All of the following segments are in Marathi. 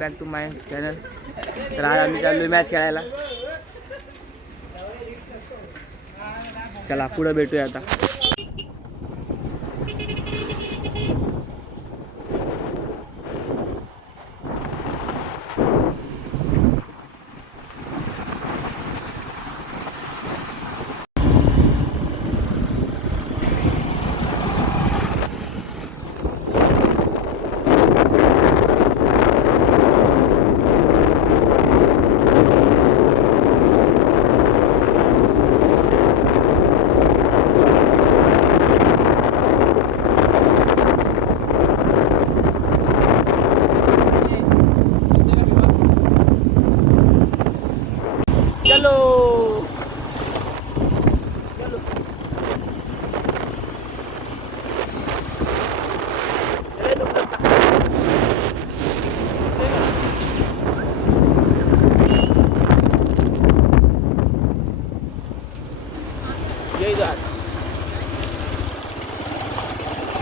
Back to my channel. तर आज आम्ही चाललो मॅच खेळायला. चला पुढे भेटूया आता.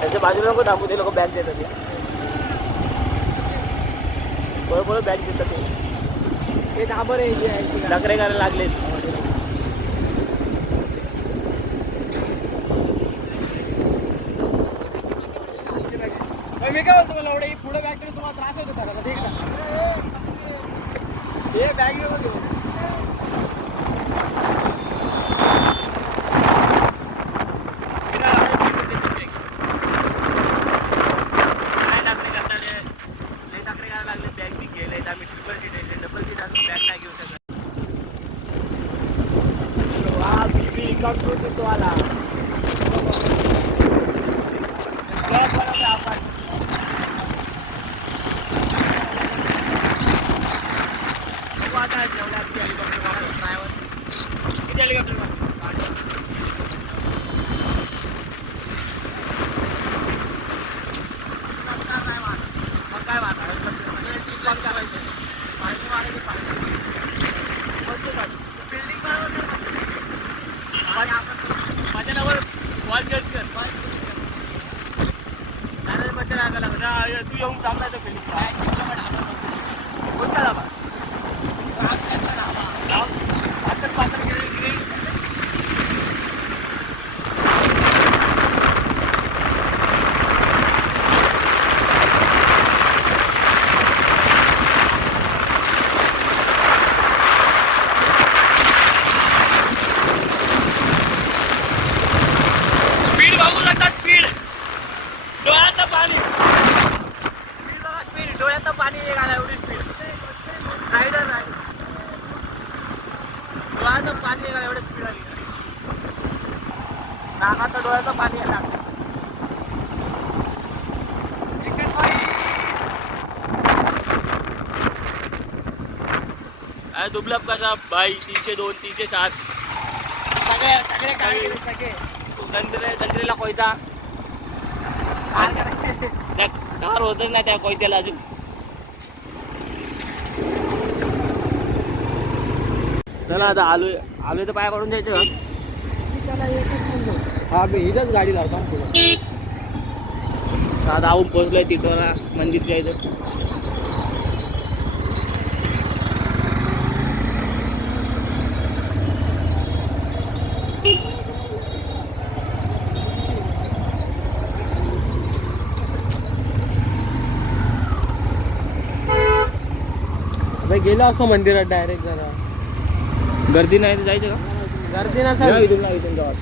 त्याच्या बाजूला नको थांबू, ते लोक बॅग देतात. बरोबर बॅग देतात ते डाबर नखरे करायला लागले. मी काय बोलतो, मला एवढं पुढे बॅग केलं तुम्हाला त्रास होतो का? ठीक आहे बॅग तो आला तू येऊन थांबलाय तर स्पीड बघू लागतात. स्पीड डोळ्याचं पाणी, स्पीड डोळ्याचं पाणी निघाला. एवढी स्पीड रायडर आहे. डोळ्याचं पाणी निघाला, एवढं स्पीड आली. नाकात डोळ्याचं पाणी येणार. दुबलब कसा भाई 302 307 सगळे काय गंत्रीला कोयता कार होतच नाही त्या कोयत्याला अजून. चला आता आलोय तर पाया पडून द्यायचं. हा मी इथंच गाडी लावतो पुढे. आता आऊन पोहोचलोय तिथं मंदिर जायचं. गेलो असं मंदिरात डायरेक्ट. जरा गर्दी नाही तर जायचं का? गर्दी नसेल इथून जाऊ.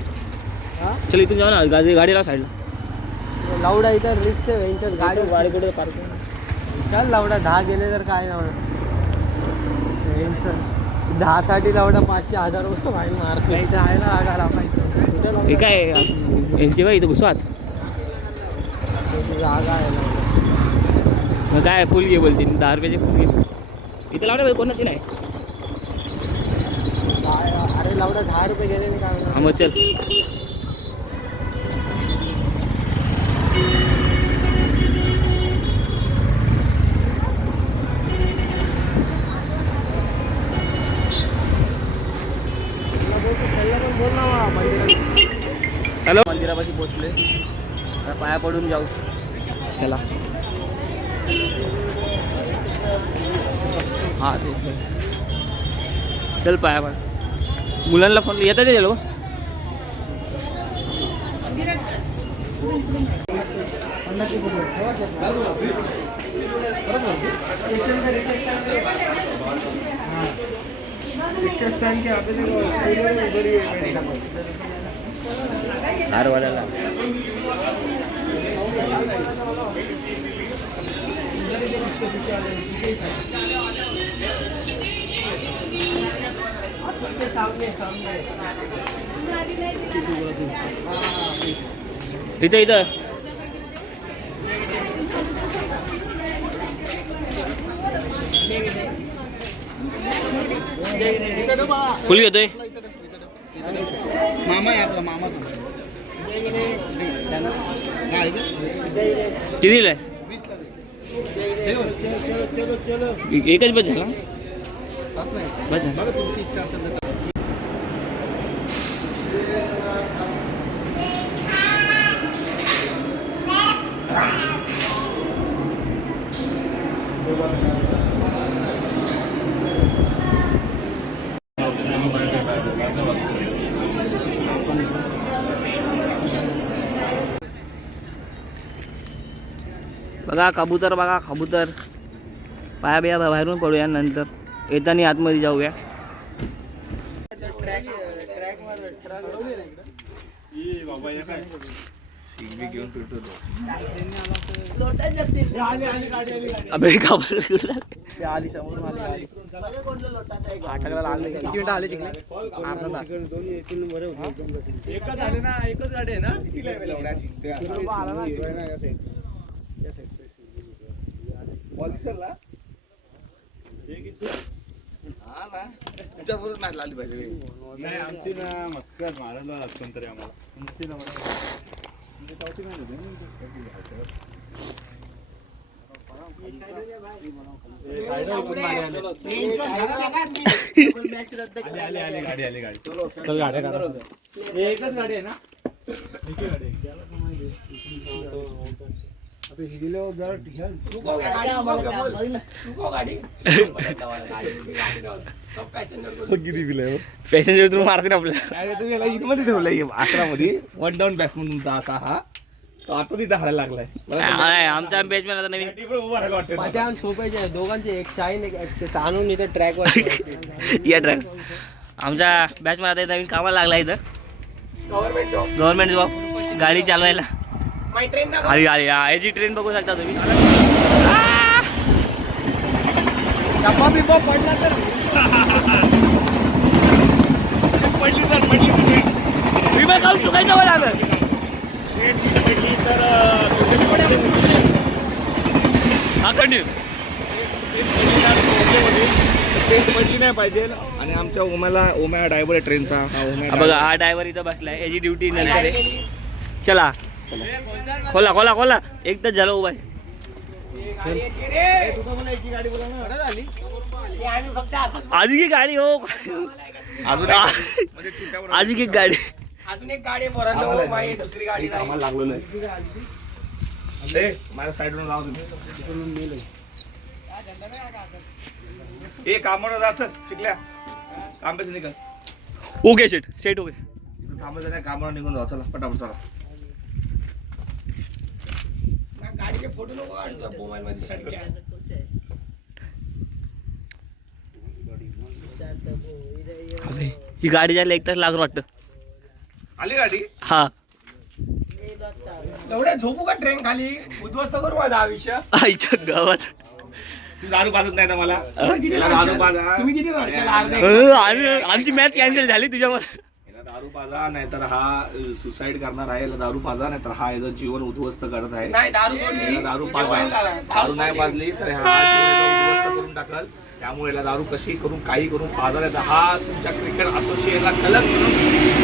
चल इथून जाऊ ना. गाडीला साईडला लावडा इथं रिक्स गाडी कुठे पार्किंग. चल लावडा 10 गेले तर काय लावडा 10 साठी लावडा 500-1000 रुपये फाईन मारतो. इथं आहे ना जागा. हे काय यांची बाई इथं घुसवात जागा आहे. मग काय फुल घे बोलते 10 रुपयाचे फुल घे. इथं लावडा भाई कोणाची नाही. अरे लावडा 10 रुपये गेले काय. हा मग चल. हॅलो मंदिरापाशी पोहोचले. पाया पडून जाऊ. चला हा ते चल पाया पण मुलांना फोन येतात ते लोक. हारवाड्याला इथं इथं फुल घेतोय मामा आहे आपला मामा. किती दिलाय? एकच बस झाला बस झाला. बघा कबूतर, बघा कबूतर. पाया बिया बाहेरून पडूया, नंतर येताना आतमध्ये जाऊया. अबे कबूतर फाटकला लागले. किती मिनिटं आले चिकले? अर्धा तास. एकच आले ना, एकच गाडी आहे ना. तुमच्यासोबतच मॅच लागली पाहिजे. नाही आमची ना मस्कर मारायला असतो तरी आम्हाला तुमची ना एकच गाडी आहे ना. पॅसेंजर तुम्ही मारते आपल्याला. तुम्ही याला इनमध्ये ठेवलंय 11 मध्ये. 1 डाऊन बॅट्समन तुमचा असा हा आता तिथं हारायला लागलाय. आमचा बॅचमॅन आता नवीन सोपायचे दोघांचे एक शाईन एक एक्सेस आणून इथं ट्रॅकवर या ट्रॅक. आमचा बॅचमॅन आता नवीन कामाला लागला इथं. गव्हर्नमेंट जॉब गाडी चालवायला. आली आली याची ट्रेन बघू शकता तुम्ही. डब्बा बिब्बा पडला तर पडली विमा खाऊन चुकायचं मला आलं. हा कंटिन्यू. पडली नाही पाहिजे. आणि आमच्या ओम्या ड्रायव्हर आहे ट्रेनचा. बघा हा ड्रायव्हर इथं बसलाय. याची ड्युटी नंतर आहे. चला खोला खोला खोला. एक तास झालं उभा आहे. अजून एक गाडी हो. अजून एक गाडी. अजून एक गाडी दुसरी गाडी लागलेलो आहे. माझ्या साईडवरून राहू तुम्ही. हे कामावर जायचं चिकल्या कांब्याचं निघाल. ओके शेट शेट ओके. थांबायचं नाही, कामावर निघून जाऊ. चला पटापट चला. गाडीचे फोटो नको काढतो मोबाईल मध्ये सडक्या. ही गाडी जायला 1 तास लागत वाटतं. आली गाडी. हा एवढ्या झोपू का ट्रेन खाली? उद्ध्वस्त करू माझा आयुष्य. आईच्या गावात दारू पाजत नाही ना मला. दारू पाजा. तुम्ही किती रडशाल? आमची मॅच कॅन्सल झाली तुझ्यावर. दारू पाजा नाहीतर हा सुसाईड करणार आहे. याला दारू पाजा नाहीतर हा याचं जीवन उद्ध्वस्त करत आहे. नाही दारू सोडली. दारू पाजा. दारू नाही पाजली तर हा जीवन उद्ध्वस्त करून टाकल. त्यामुळे याला दारू कशी करून काही करून पाजा नाही तर हा तुमच्या क्रिकेट असोसिएशनला कलंक म्हणून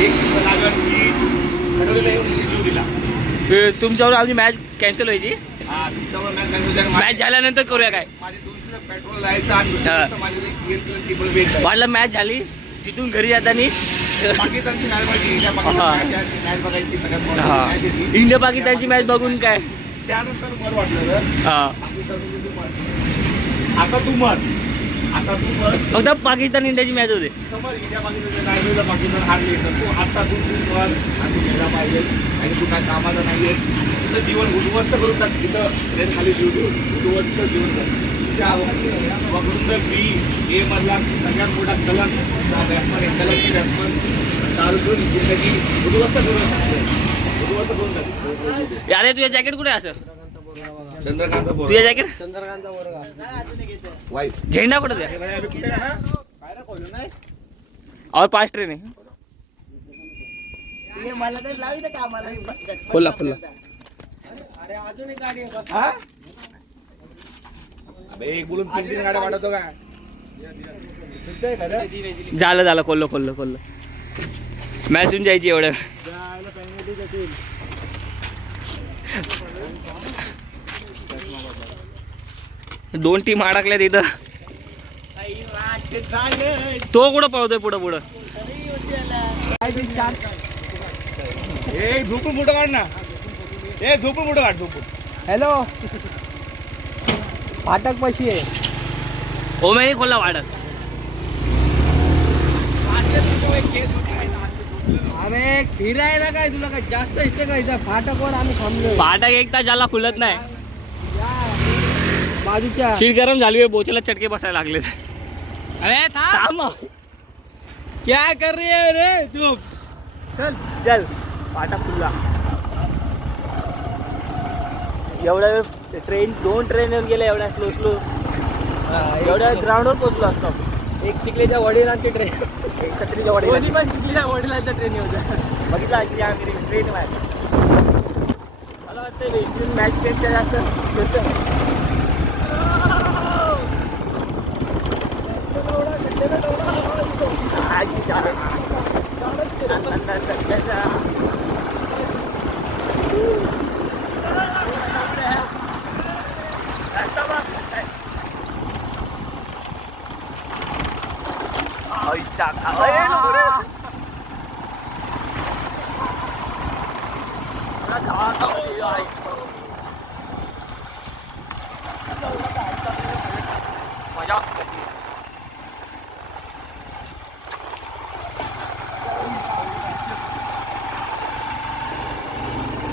एक लागल की ठरवलेला जीव दिला. तुमच्यावर आमची मॅच कॅन्सल व्हायची. हा तुमच्यावर मॅच कॅन्सल. मॅच झाल्यानंतर करूया काय. माझे 200 पेट्रोल जायचं आणि माझे वाटलं मॅच झाली तिथून घरी जातानी पाकिस्तानची मॅच बघायची सगळ्यात इंडिया पाकिस्तानची मॅच बघून काय त्यानंतर बरं वाटलं. हा आता तू मर आता तू बस फक्त पाकिस्तान इंडियाची मॅच होते. समोर इंडिया पाकिस्तान नाही तर पाकिस्तान हारली तर तू आता तू कर आणि तू गेला पाहिजे आणि तू काय कामाचा नाहीये तुझं जीवन उद्ध्वस्त करून टाक तिथं ट्रेन खाली उद्ध्वस्त जीवन कर तुझ्या वक्रुंद बी ए मधला सगळ्यात मोठा कलक बॅट्समन आहे कलकची बॅट्समन चालू करून जिंदगी उद्ध्वस्त करून टाकते उद्ध्वस्त करून टाकते. अरे तुझ्या जॅकेट कुठे आहे असं? चंद्रकांतचा बोल तुझ्या जॅकेट चंद्रकांतचा वर्ग वाईट झेंडा कुठे तुझ्या? और 5 ट्रेन आहे. मला तर लावी का आम्हाला खोला खोला. अरे अजून एक गाडी आहे. अबे एक बोलून 3 गाड्या वाढवतो का झालं खोललं मॅच होऊन जायची एवढं. दोन टीम अडकल्यात इथं. तो कुठं पळतोय पुढं झोपून मोठं काढ ना झोपून मोठं काढ झोपून. हॅलो फाटक पशी आहे. ओमेनी खोलला वाढत. अरे फिरायला काय तुला काय जास्त इथे काय फाटकवर आम्ही थांबलो. फाटक एक तास ज्याला खुलत नाही. बाजूच्या शीट गरम झाली बोचेला चटके बसायला लागले. अरे थांब क्या कर रही है रे तू. चल फाटक खुलला. एवढा वेळ ट्रेन 2 ट्रेन येऊन गेल्या एवढ्या स्लो एवढ्या ग्राउंडवर पोहोचलो असतो. एक चिखलीच्या वडिलांची ट्रेन एक छत्रीच्या वडील दोन्ही पण चिखलीच्या वडिलांच्या ट्रेन येऊ द्या. बघितला की आम्ही ट्रेन मॅच मला वाटतं मॅच पेक्षा जास्त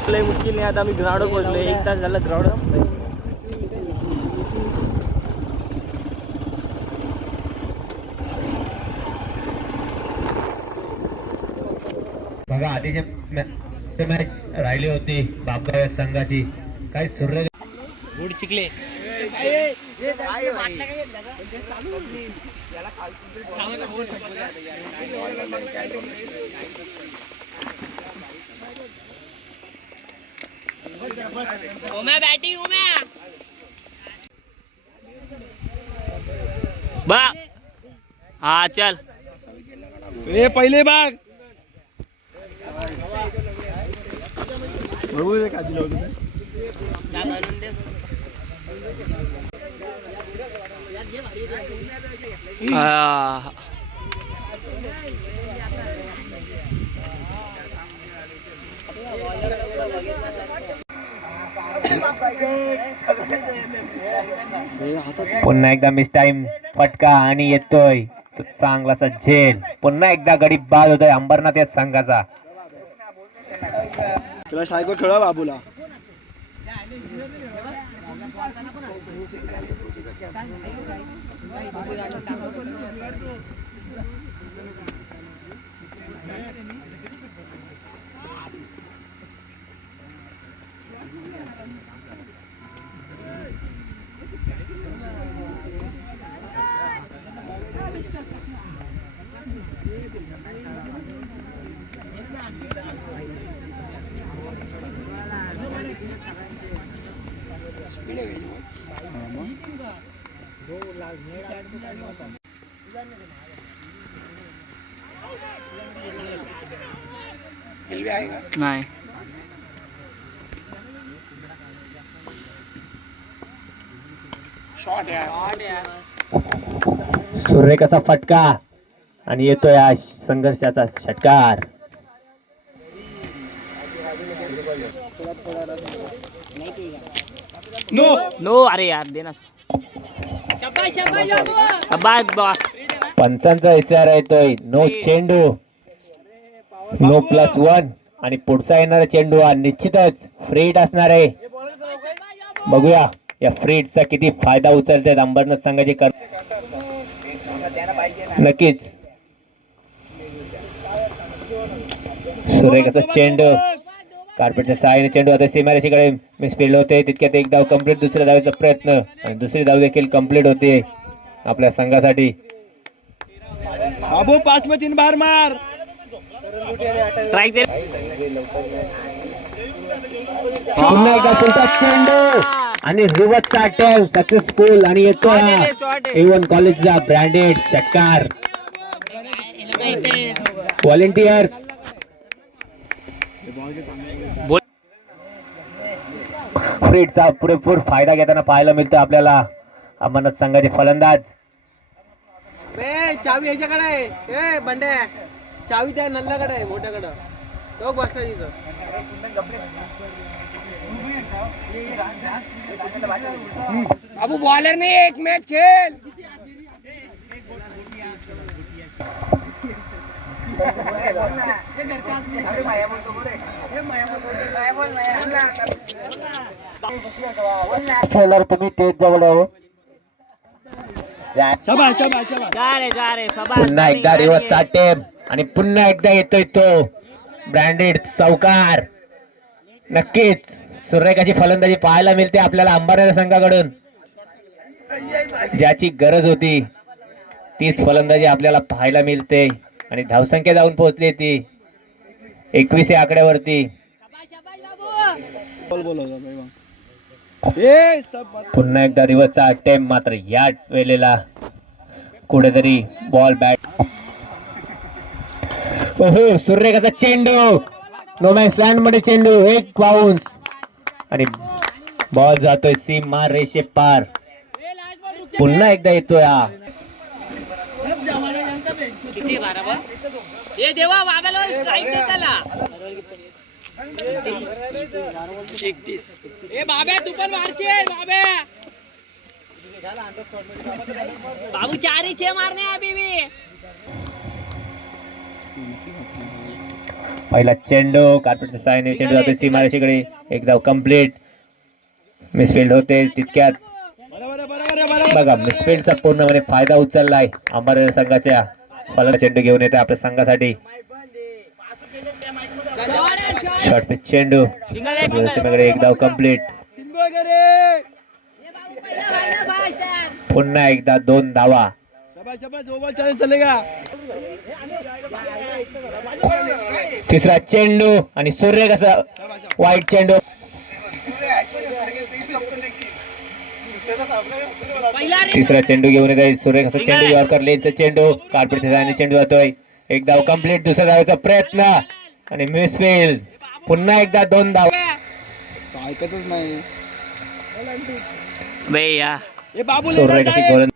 लय मुश्किल नाही. आता आम्ही ग्राउंडवर पोहोचलो. 1 तास झाला ग्राउंड. बघा आधीचे मॅच राहिली होती बापगाव संघाची काही सूर्य गुड चिखले बा हा चल ए पहिले बाग बघू दे का दिलं होतं पुन्हा एकदा मिस टाइम फटका आणि येतोय तो चांगलासा झेल. पुन्हा एकदा गडी बाद होतोय अंबरनाथ या संघाचा. तुला सायको खेळा बाबूला. नाही सूर्य कसा फटका आणि येतोय हा संघर्षाचा षटकार. नो अरे यार देना पंचांचा इशारा येतोय नो चेंडू, नो +1 आणि पुढचा येणारा चेंडू हा निश्चितच फ्रीट असणार आहे. बघूया या फ्रीटचा किती फायदा उचलतात अंबरनाथ संघाचे नक्कीच. सुरेख असं चेंडू, कार्पेटच्या सहाय्याने चेंडू आता सीमारेषेकडे मिसफिल्ड होते. तितक्यात एक धाव कंप्लीट, दुसऱ्या धावेचा प्रयत्न आणि दुसरी धाव देखील कंप्लीट होते आपल्या संघासाठी. बाबू 5 में 3 बार मार. स्ट्राइक पुन्हा एकदा पुढचा चेंडू आणि रिव्हर्सचा अटेम्प्ट सक्सेसफुल आणि येतो A1 कॉलेजचा ब्रँडेड षटकार. व्हॉलेंटियर फ्रीटचा पुरेपूर फायदा घेताना पाहायला मिळतो आपल्याला अंबरनाथ संघाचे फलंदाज. चावी याच्याकडे आहे. ए बंड्या, चावी त्या नल्लाकडे आहे, मोठ्याकडे. तो बसला तिथं. बाबू बॉलर नाही, एक मॅच खेळ. खेळणार तुम्ही तेच जवळ हो. पुन्हा एकदा रिव्हर्सचा अटेम्प्ट आणि पुन्हा एकदा येतोय तो ब्रँडेड चौकार. नक्कीच सुरेखाची फलंदाजी पाहायला मिळते आपल्याला अंबरनाथ संघाकडून. ज्याची गरज होती तीच फलंदाजी आपल्याला पाहायला मिळते आणि धावसंख्या जाऊन पोहोचली ती 21 या आकड्यावरती. पुन्हा एकदा रिव्हर्सचा अटेम्प्ट, मात्र या वेळेला कुठेतरी बॉल बॅट. ओहो, सुरेखाचा चेंडू, नो मॅन्स लँड मध्ये चेंडू, एक बाउन्स आणि बॉल जातोय सीमा रेषे पार. पुन्हा एकदा येतोय हा. बाब्या तू पण मारशील बाब्या. बाबू 4 ही मारने अभी भी. पहिला चेंडू कार्पेटच्या सहाय्याने चेंडू जातोय सीमारेषेकडे, एक धाव कंप्लीट. मिसफिल्ड होते तितक्यात. बघा मिसफिल्डचा पूर्णपणे फायदा उचललाय अंबरनाथ संघाच्या. फलंदाज चेंडू घेऊन येते आपल्या संघासाठी. शॉर्ट पिच चेंडू, सीमेकडे एक धाव कंप्लीट. पुन्हा एकदा 2 धावा. चलेगा. तिसरा चेंडू आणि सूर्य कसा वाईट चेंडू. तिसरा चेंडू घेऊन येत आहे सूर्य कसा चेंडू, यॉर्कर लेनचा चेंडू, कार्पेटच्या सहाय्याने चेंडू जातोय. एक धाव कंप्लीट, दुसऱ्या धावेचा प्रयत्न आणि मिसफिल्ड. पुन्हा एकदा 2 धाव. ऐकतच नाही भैया. सूर्य कशी गोलंदाज.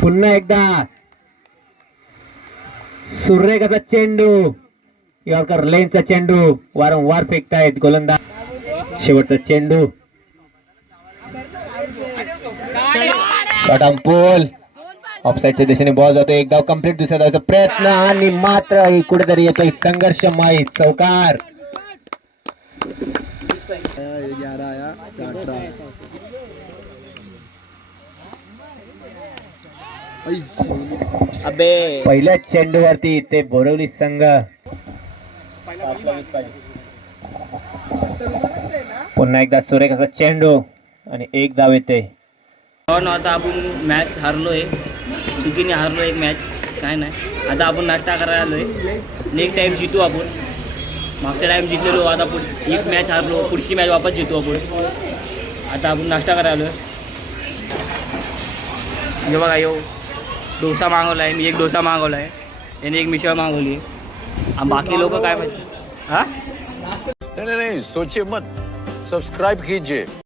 पुन्हा एकदा सूर्यकाचा चेंडू, यॉर्कर लेनचा चेंडू वारंवार फेकतायत गोलंदाज. शेवटचा चेंडू, पूल ऑफसाईडच्या दिशेने बॉल जातो. एक धाव कंप्लीट, दुसऱ्या धावचा प्रयत्न आणि मात्र कुठेतरी येतोय संघर्षमय चौकार. अबे पहिल्या चेंडूवरती ते बोरवली संघ. पुन्हा एकदा सुरेखाचा चेंडू आणि एक धाव येते. आता आपण मॅच हारलोय, चुकीने हारलो एक मॅच, काय नाही. आता आपण नाश्ता करायला आलोय. नेक्स्ट टाइम जितू आपण. मागच्या टाइम जिंकलेलो, आता आपण एक मॅच हारलो, पुढची मॅच वापस जितू आपण. आता आपण नाश्ता करायला आलोय. हे बघा, यो डोसा मागवला आहे, मी एक डोसा मागवला आहे, याने एक मिसळ मागवली आहे. बाकी लोक काय माहिती. हां नहीं सोचिए मत, सब्सक्राइब कीजिए.